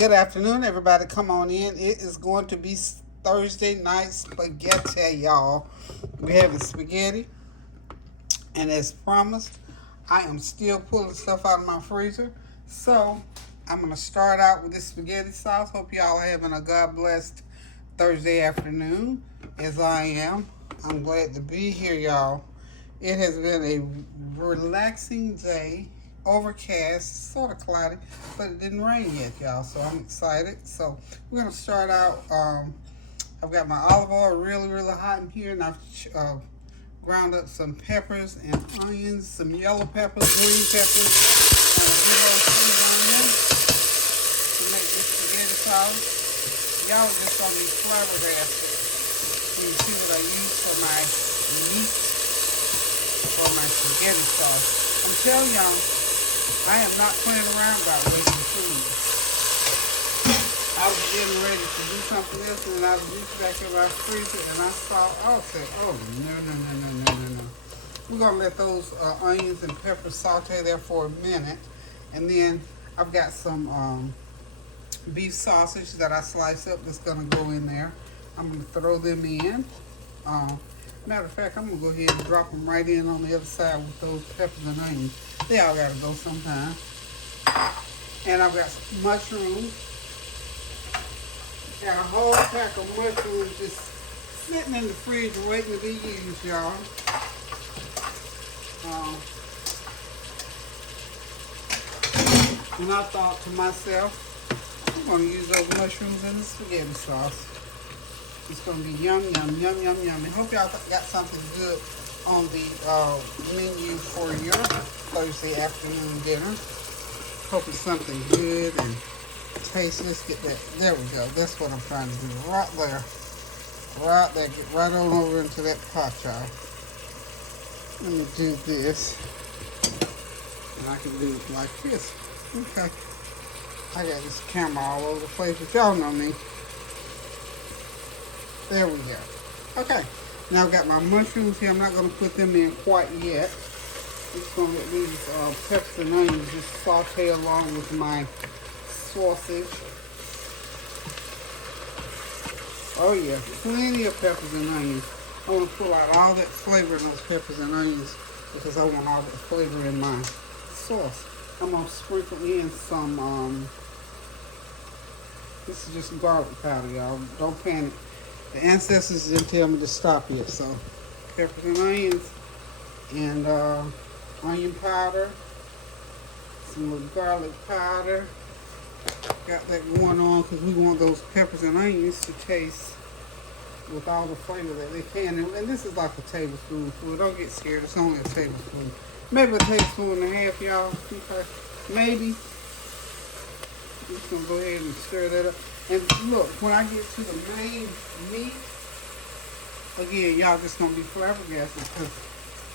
Good afternoon, everybody. Come on in. It is going to be Thursday night spaghetti, y'all. We're having spaghetti, and as promised, I am still pulling stuff out of my freezer. So, I'm going to start out with this spaghetti sauce. Hope y'all are having a God blessed Thursday afternoon, as I am. I'm glad to be here, y'all. It has been a relaxing day, overcast, sort of cloudy, but it didn't rain yet, y'all, so I'm excited. So we're going to start out. I've got my olive oil really hot in here, and I've ground up some peppers and onions, some yellow peppers, green peppers, and a big old sweet onion to make this spaghetti sauce. Y'all are just going to be flabbergasted when you see what I use for my meat for my spaghetti sauce. I'm telling y'all, I am not playing around about wasting food. I was getting ready to do something else, and I was reaching back in my freezer, and I saw, I said, oh, no. We're going to let those onions and peppers saute there for a minute, and then I've got some beef sausage that I sliced up that's going to go in there. I'm going to throw them in. Matter of fact, I'm going to go ahead and drop them right in on the other side with those peppers and onions. They all got to go sometime. And I've got some mushrooms. Got a whole pack of mushrooms just sitting in the fridge waiting to be used, y'all. And I thought to myself, I'm going to use those mushrooms in the spaghetti sauce. It's going to be yum. I hope y'all got something good on the menu for your Thursday afternoon dinner. Hope it's something good and tasty. Let's get that. There we go. That's what I'm trying to do. Right there. Get right on over into that pot, y'all. Let me do this. And I can do it like this. Okay. I got this camera all over the place, but y'all know me. There we go. Okay, now I've got my mushrooms here. I'm not going to put them in quite yet. Just going to let these peppers and onions just saute along with my sausage. Oh yeah, plenty of peppers and onions. I want to pull out all that flavor in those peppers and onions because I want all that flavor in my sauce. I'm going to sprinkle in some, this is just garlic powder, y'all. Don't panic. The ancestors didn't tell me to stop yet, so peppers and onions and onion powder, some little garlic powder. Got that going on because we want those peppers and onions to taste with all the flavor that they can. And this is like a tablespoon full. Don't get scared. It's only a tablespoon. Maybe a tablespoon and a half, y'all. Okay. Maybe. I'm just going to go ahead and stir that up. And look, when I get to the main meat, again, y'all just going to be flabbergasted because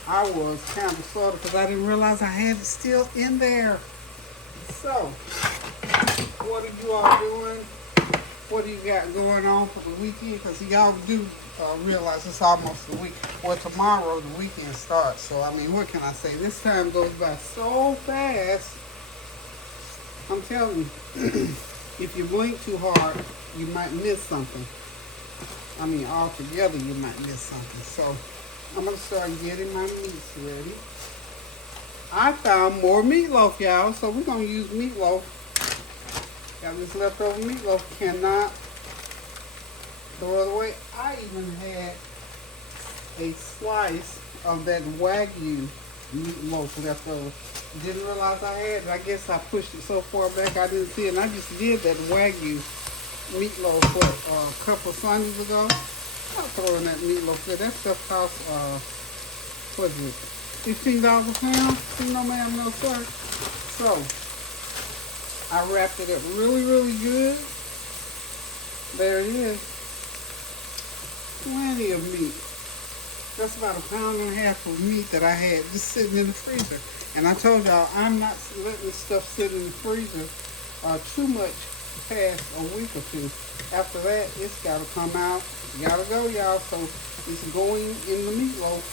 I was kind of sort of, because I didn't realize I had it still in there. So, what are you all doing? What do you got going on for the weekend? Because y'all do realize it's almost the week. Well, tomorrow the weekend starts. So, I mean, what can I say? This time goes by so fast. I'm telling you. If you blink too hard, you might miss something. I mean, altogether, you might miss something. So, I'm going to start getting my meats ready. I found more meatloaf, y'all. So, we're going to use meatloaf. Got this leftover meatloaf. Cannot throw it away. I even had a slice of that Wagyu meatloaf left over. Didn't realize I had it. I guess I pushed it so far back I didn't see it. And I just did that Wagyu meatloaf a couple of Sundays ago. I'm throwing that meatloaf there. That stuff costs, what is it, $15 a pound? No ma'am, no sir. So, I wrapped it up really good. There it is. Plenty of meat. That's about 1.5 pounds of meat that I had just sitting in the freezer. And I told y'all, I'm not letting this stuff sit in the freezer too much past a week or two. After that, it's got to come out. It's got to go, y'all. So it's going in the meatloaf.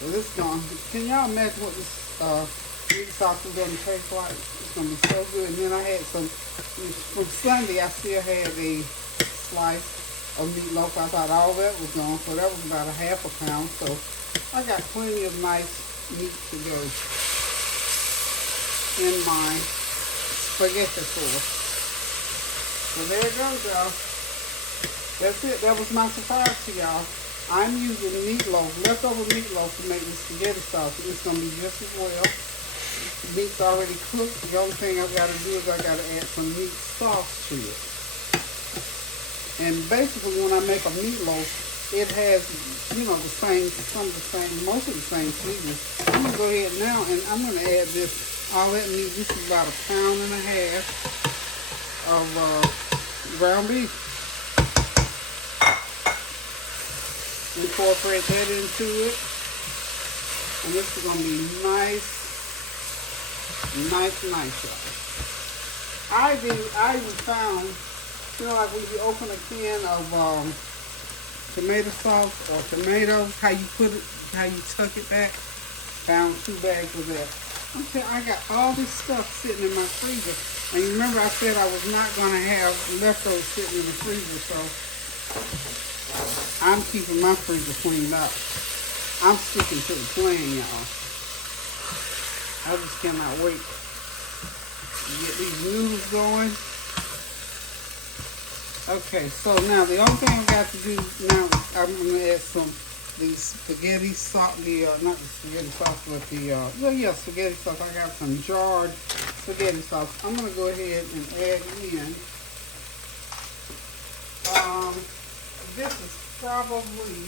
So this gone. Can y'all imagine what this meat sauce is gonna taste like. It's gonna be so good. And then I had some from Sunday. I still had a slice of meatloaf. I thought all that was gone, so that was about a half a pound. So I got plenty of nice meat to go in my spaghetti sauce. So there it goes, y'all. That's it. That was my surprise to y'all. I'm using meatloaf, leftover meatloaf to make the spaghetti sauce. It's going to be just as well. The meat's already cooked. The only thing I've got to do is I've got to add some meat sauce to it. And basically when I make a meatloaf, it has, you know, most of the same seasonings. I'm going to go ahead now and I'm going to add all that meat. This is about 1.5 pounds of ground beef. Incorporate that into it. And this is going to be nice, y'all. I even found, you know, like when you open a can of tomato sauce or tomatoes, how you tuck it back. Found 2 bags of that. Okay, I got all this stuff sitting in my freezer. And you remember I said I was not going to have leftovers sitting in the freezer, so I'm keeping my freezer cleaned up. I'm sticking to the plan, y'all. I just cannot wait to get these noodles going. Okay, so now the only thing I've got to do now, I'm going to add the spaghetti sauce, not the spaghetti sauce, but spaghetti sauce. I got some jarred spaghetti sauce. I'm going to go ahead and add in, this is probably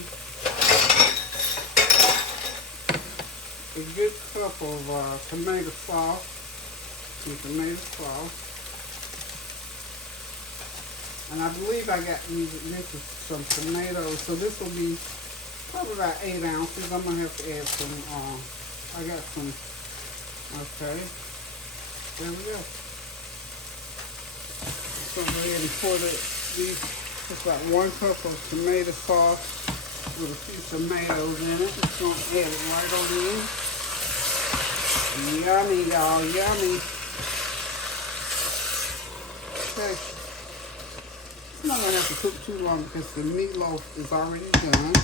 a good cup of tomato sauce. And I believe I got this is some tomatoes, so this will be probably about 8 ounces. I'm gonna have to add some. I got some. Okay, there we go. So go ahead and pour these. It's about 1 cup of tomato sauce with a few tomatoes in it. Just gonna add it right on in. Yummy, y'all, yummy. Okay. I'm not gonna have to cook too long because the meatloaf is already done.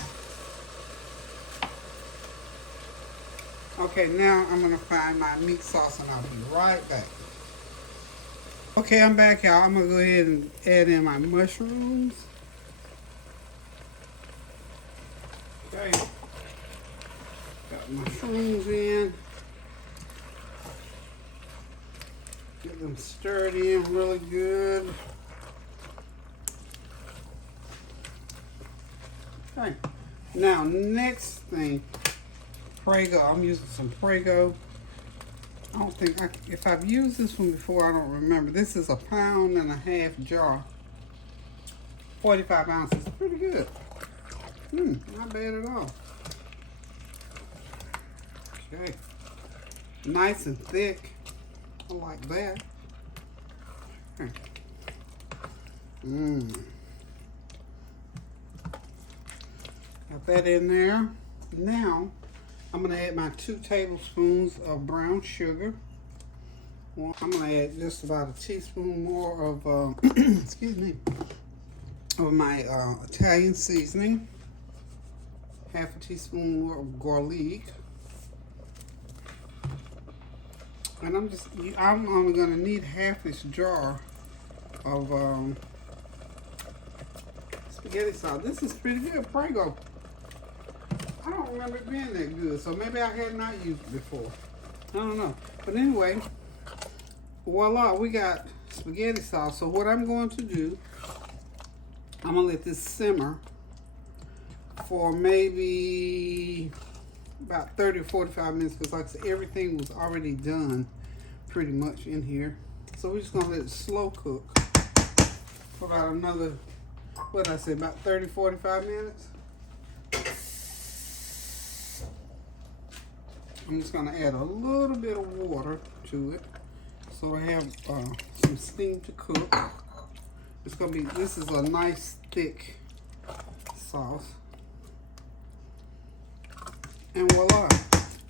Okay, now I'm gonna find my meat sauce and I'll be right back. Okay, I'm back, y'all. I'm gonna go ahead and add in my mushrooms. Okay, got mushrooms in. Get them stirred in really good. Okay, now next thing, Prego. I'm using some Prego. I don't think, if I've used this one before, I don't remember. This is 1.5 pound jar. 45 ounces, pretty good. Not bad at all. Okay, nice and thick. I like that. Okay. Got that in there. Now, I'm going to add my 2 tablespoons of brown sugar. Well, I'm going to add just about a teaspoon more of, excuse me, of my Italian seasoning. Half a teaspoon more of garlic. And I'm only going to need half this jar of spaghetti sauce. This is pretty good, Prego. I don't remember it being that good, so maybe I had not used it before. I don't know. But anyway, voila, we got spaghetti sauce. So what I'm going to do, I'm going to let this simmer for maybe about 30 or 45 minutes because like I said, everything was already done pretty much in here. So we're just going to let it slow cook for about another, what did I say, about 30, 45 minutes. I'm just going to add a little bit of water to it so I have some steam to cook. It's going to be, this is a nice thick sauce. And voila.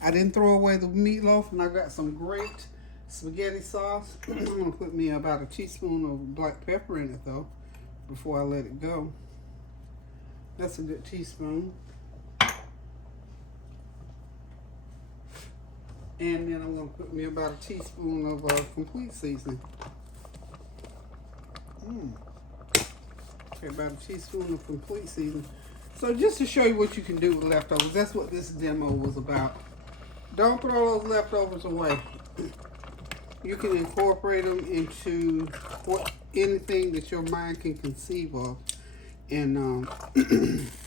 I didn't throw away the meatloaf, and I got some great spaghetti sauce. I'm gonna put me about a teaspoon of black pepper in it though, before I let it go. That's a good teaspoon. And then I'm gonna put me about a teaspoon of complete seasoning. Okay, about a teaspoon of complete seasoning. So just to show you what you can do with leftovers, that's what this demo was about. Don't throw those leftovers away. You can incorporate them into anything that your mind can conceive of. And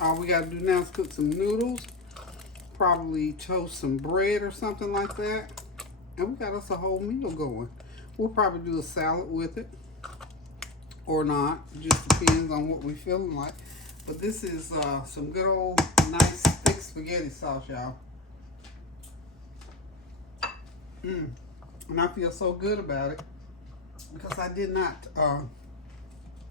all we gotta do now is cook some noodles, probably toast some bread or something like that, and we got us a whole meal going. We'll probably do a salad with it or not, just depends on what we're feeling like. But this is some good old nice thick spaghetti sauce, y'all. And I feel so good about it because I did not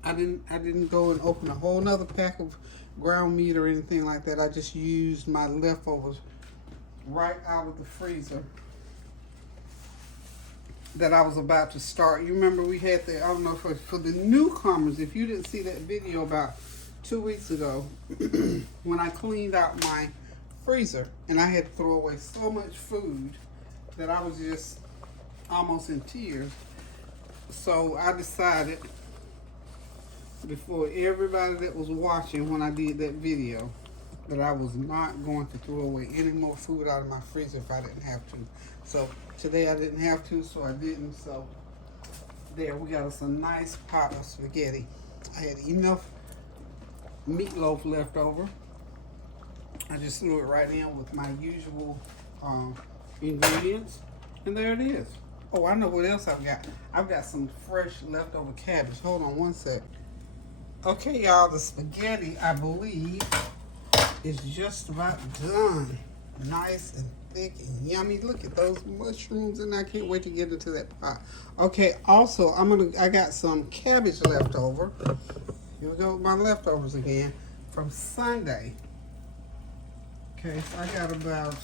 I didn't go and open a whole nother pack of ground meat or anything like that. I just used my leftovers right out of the freezer that I was about to start. You remember we had the, I don't know, for the newcomers, if you didn't see that video about 2 weeks ago, when I cleaned out my freezer and I had to throw away so much food that I was just almost in tears. So I decided, before everybody that was watching when I did that video, that I was not going to throw away any more food out of my freezer if I didn't have to. So today I didn't have to, so I didn't. So there, we got us a nice pot of spaghetti. I had enough meatloaf left over. I just threw it right in with my usual ingredients, and there it is. Oh, I know what else I've got. I've got some fresh leftover cabbage. Hold on one sec. Okay, y'all, the spaghetti, I believe, is just about done. Nice and thick and yummy. Look at those mushrooms, and I can't wait to get into that pot. Okay, also, I got some cabbage left over. Here we go with my leftovers again from Sunday. Okay, so I got about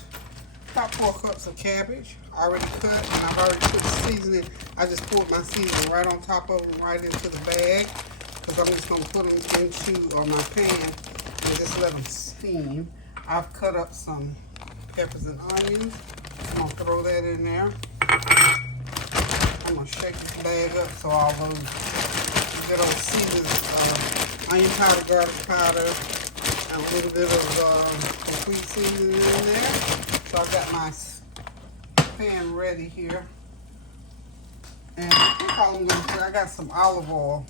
4 cups of cabbage already cut, and I've already put the seasoning. I just poured my seasoning right on top of them, right into the bag, because I'm just going to put them into my pan and just let them steam. I've cut up some peppers and onions. I'm going to throw that in there. I'm going to shake this bag up so all those good old seasoned onion powder, garlic powder, and a little bit of complete seasoning in there. So I've got my pan ready here. And I think all I'm going to do, I got some olive oil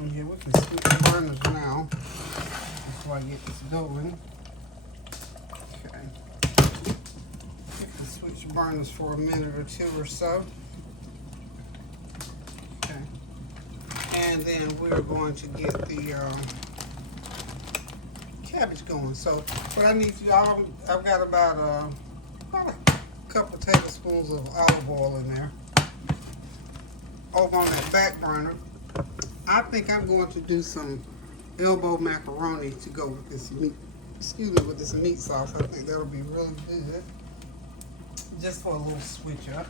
in here. We can switch the burners now before I get this going. Okay. We can switch burners for a minute or two or so. Okay. And then we're going to get the cabbage going. So what I need to do, I've got about a couple tablespoons of olive oil in there. Over on that back burner, I think I'm going to do some elbow macaroni to go with this meat. Excuse me, with this meat sauce. I think that'll be really good. Just for a little switch up.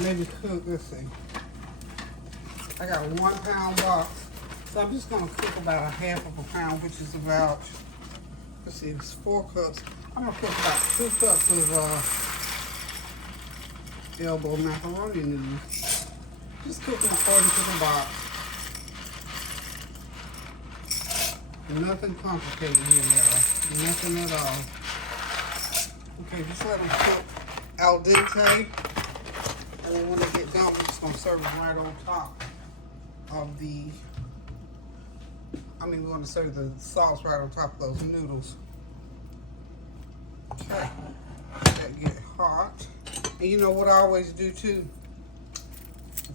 Maybe cook. Let's see. I got a 1 pound box. So I'm just going to cook about a half of a pound, which is about, let's see, it's 4 cups. I'm going to cook about 2 cups of elbow macaroni noodles. Just cook them according to the box. Nothing complicated here, y'all. Nothing at all. Okay, just let them cook al dente. And then when they get done, we're just going to serve them right on top of the, we're going to serve the sauce right on top of those noodles. Okay, that get hot. And you know what I always do too,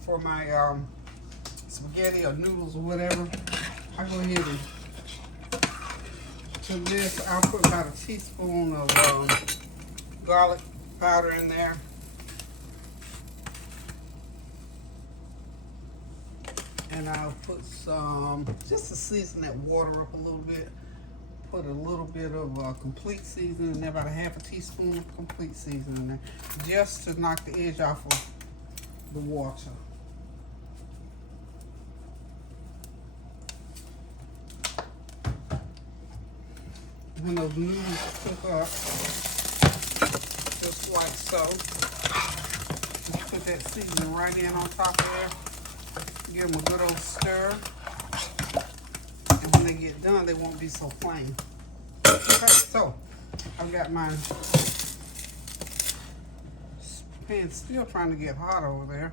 for my spaghetti or noodles or whatever, I go ahead and, to this, I'll put about a teaspoon of garlic powder in there. And I'll put some, just to season that water up a little bit, put a little bit of complete seasoning in there, about a half a teaspoon of complete seasoning in there, just to knock the edge off of the water. When those noodles cook up, just like so, just put that seasoning right in on top of there. Give them a good old stir. And when they get done, they won't be so plain. Okay, so I've got my pan still trying to get hot over there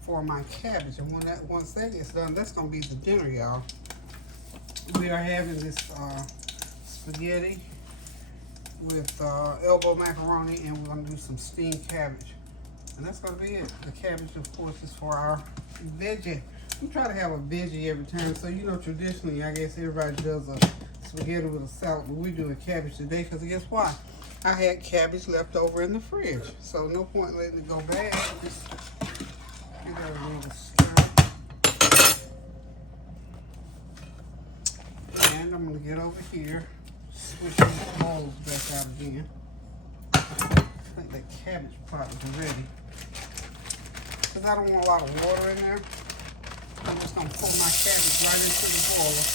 for my cabbage. And once that gets done, that's gonna be the dinner, y'all. We are having this spaghetti with elbow macaroni, and we're gonna do some steamed cabbage. And that's gonna be it. The cabbage, of course, is for our veggie. We try to have a veggie every time. So, you know, traditionally, I guess everybody does a spaghetti with a salad, but we're doing cabbage today because guess what? I had cabbage left over in the fridge. So, no point letting it go bad. Just give that a little stir. And I'm going to get over here, switch these bowls back out again. I think that cabbage pot is ready. Because I don't want a lot of water in there. I'm just going to pour my cabbage right into the boiler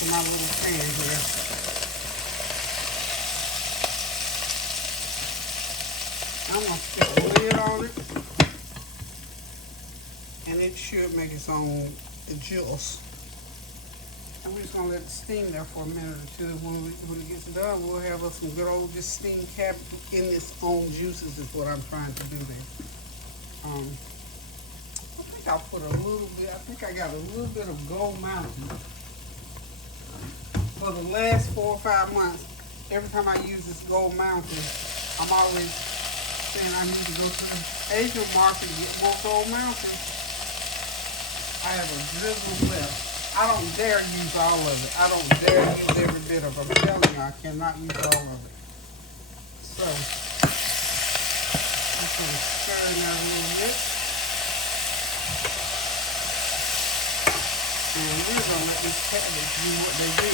in my little pan here. I'm going to stick a lid on it. And it should make its own juice. And we're just going to let it steam there for a minute or two. When it gets done, we'll have us some good old just steamed cabbage in its own juices is what I'm trying to do there. I think I'll put a little bit, I think I got a little bit of Gold Mountain. For the last 4 or 5 months, every time I use this Gold Mountain, I'm always saying I need to go to the Asian market and get more Gold Mountain. I have a drizzle left. I don't dare use all of it. I don't dare use every bit of it. I'm telling you, I cannot use all of it. So, I'm just going to stir it out a little bit. And we're going to let this cabbage do what they do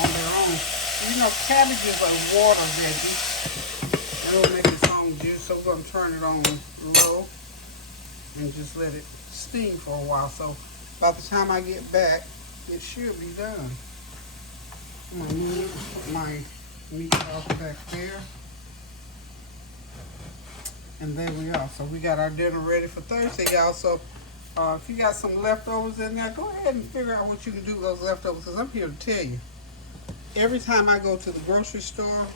on their own. You know, cabbage is a water veggie. It'll make its own juice, so we're going to turn it on low and just let it steam for a while. So by the time I get back, it should be done. I'm going to move my meat off back there. And there we are. So we got our dinner ready for Thursday, y'all. So if you got some leftovers in there, go ahead and figure out what you can do with those leftovers, because I'm here to tell you. Every time I go to the grocery store,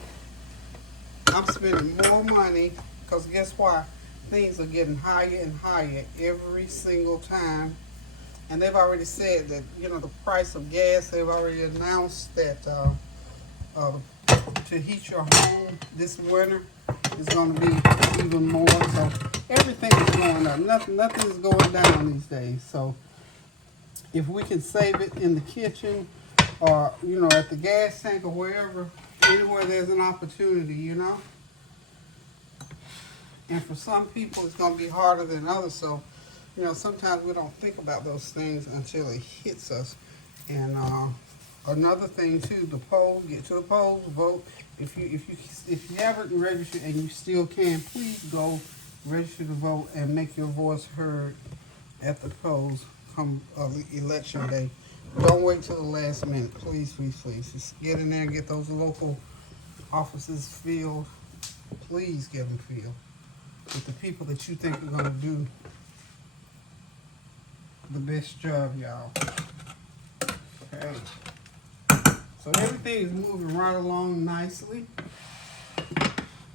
I'm spending more money, because guess what? Things are getting higher and higher every single time. And they've already said that, you know, the price of gas, they've already announced that to heat your home this winter is going to be even more. So everything is going up. Nothing is going down these days. So if we can save it in the kitchen or, you know, at the gas tank or wherever, anywhere there's an opportunity, you know. And for some people, it's going to be harder than others. So, you know, sometimes we don't think about those things until it hits us. And another thing too, the polls, get to the polls, vote. If you haven't registered and you still can, please go register to vote and make your voice heard at the polls come election day. Don't wait till the last minute, please, please, please. Just get in there and get those local offices filled. Please get them filled with the people that you think are going to do the best job, y'all. Okay. So everything is moving right along nicely.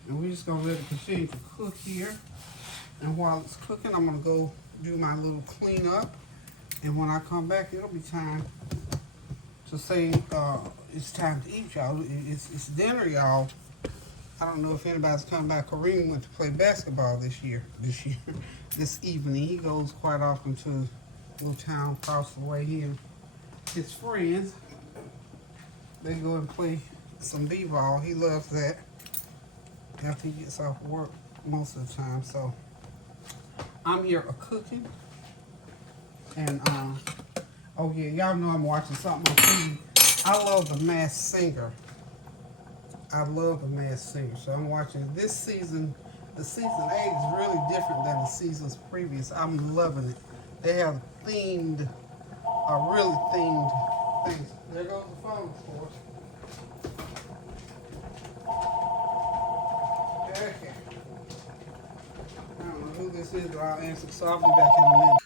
And we're just going to let it continue to cook here. And while it's cooking, I'm going to go do my little cleanup. And when I come back, it'll be time to say it's time to eat, y'all. It's dinner, y'all. I don't know if anybody's coming back. Kareem went to play basketball this evening. He goes quite often to a little town across the way here. His friends, they go and play some b-ball. He loves that after he gets off work most of the time. So I'm here cooking. And oh yeah, y'all know I'm watching something on TV. I love The Masked Singer. I love The Masked Singer. So I'm watching this season. The season 8 is really different than the seasons previous. I'm loving it. They have themed, really themed things. There goes the phone, of course. Okay. I don't know who this is, but I'll answer. So I'll be back in a minute.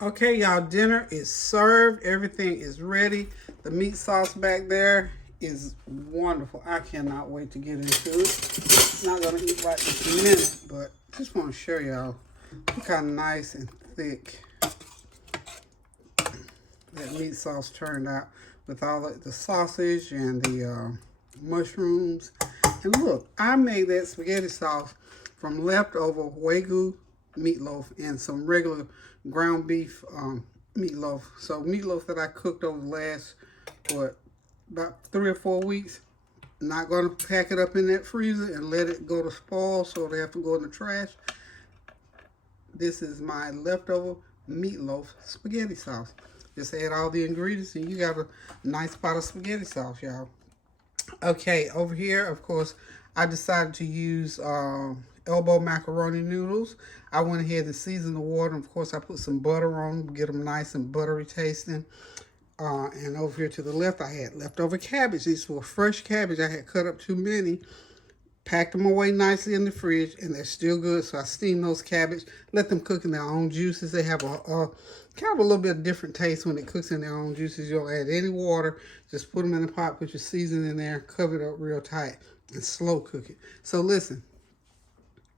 Okay, y'all, dinner is served. Everything is ready. The meat sauce back there is wonderful. I cannot wait to get into it. Not gonna eat right this minute, but just want to show y'all. Look how nice and thick that meat sauce turned out with all the sausage and the mushrooms. And look, I made that spaghetti sauce from leftover Wagyu meatloaf and some regular ground beef meatloaf. So meatloaf that I cooked over the last, about 3 or 4 weeks. Not going to pack it up in that freezer and let it go to spoil so they have to go in the trash. This is my leftover meatloaf spaghetti sauce. Just add all the ingredients and you got a nice pot of spaghetti sauce, y'all. Okay, over here, of course, I decided to use elbow macaroni noodles. I went ahead and seasoned the water. Of course, I put some butter on them, get them nice and buttery tasting. And over here to the left, I had leftover cabbage. These were fresh cabbage. I had cut up too many, packed them away nicely in the fridge, and they're still good. So I steamed those cabbage, let them cook in their own juices. They have a kind of a little bit of different taste when it cooks in their own juices. You don't add any water. Just put them in the pot, put your seasoning in there, cover it up real tight, and slow cook it. So listen,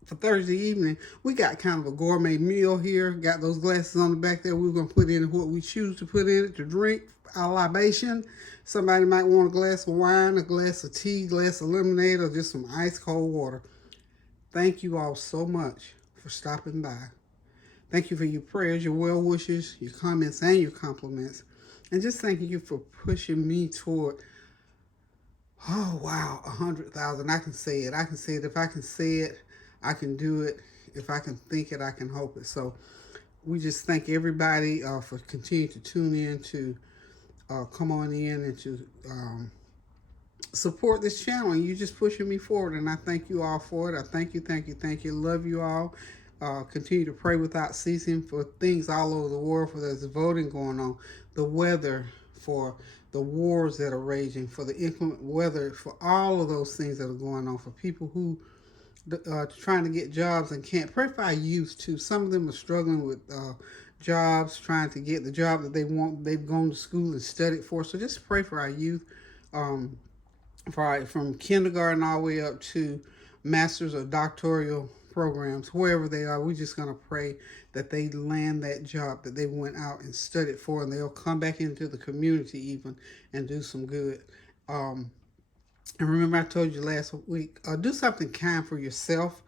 for Thursday evening, we got kind of a gourmet meal here. Got those glasses on the back there. We're going to put in what we choose to put in it to drink, a libation. Somebody might want a glass of wine, a glass of tea, a glass of lemonade, or just some ice cold water. Thank you all so much for stopping by. Thank you for your prayers, your well wishes, your comments, and your compliments. And just thank you for pushing me toward, oh wow, 100,000. I can say it. I can say it. If I can say it, I can do it. If I can think it, I can hope it. So we just thank everybody for continuing to tune in, to come on in and to support this channel. And you just pushing me forward, and I thank you all for it. I thank you, thank you, thank you. Love you all. Continue to pray without ceasing for things all over the world, for there's voting going on, the weather, for the wars that are raging, for the inclement weather, for all of those things that are going on, for people who trying to get jobs and can't. Pray for our youth too. Some of them are struggling with jobs, trying to get the job that they want. They've gone to school and studied for. So just pray for our youth, from kindergarten all the way up to master's or doctoral programs, wherever they are. We're just going to pray that they land that job that they went out and studied for, and they'll come back into the community even and do some good. And remember, I told you last week, do something kind for yourself,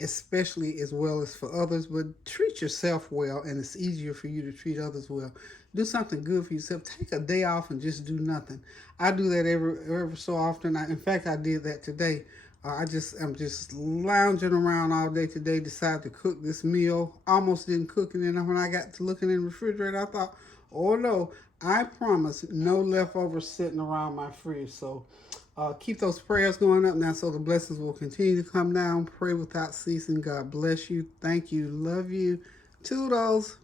especially as well as for others. But treat yourself well, and it's easier for you to treat others well. Do something good for yourself. Take a day off and just do nothing. I do that every so often. In fact, I did that today. I'm just lounging around all day today. Decided to cook this meal. Almost didn't cook it, and when I got to looking in the refrigerator, I thought, oh no, I promise no leftovers sitting around my fridge. So keep those prayers going up now so the blessings will continue to come down. Pray without ceasing. God bless you. Thank you. Love you. Toodles.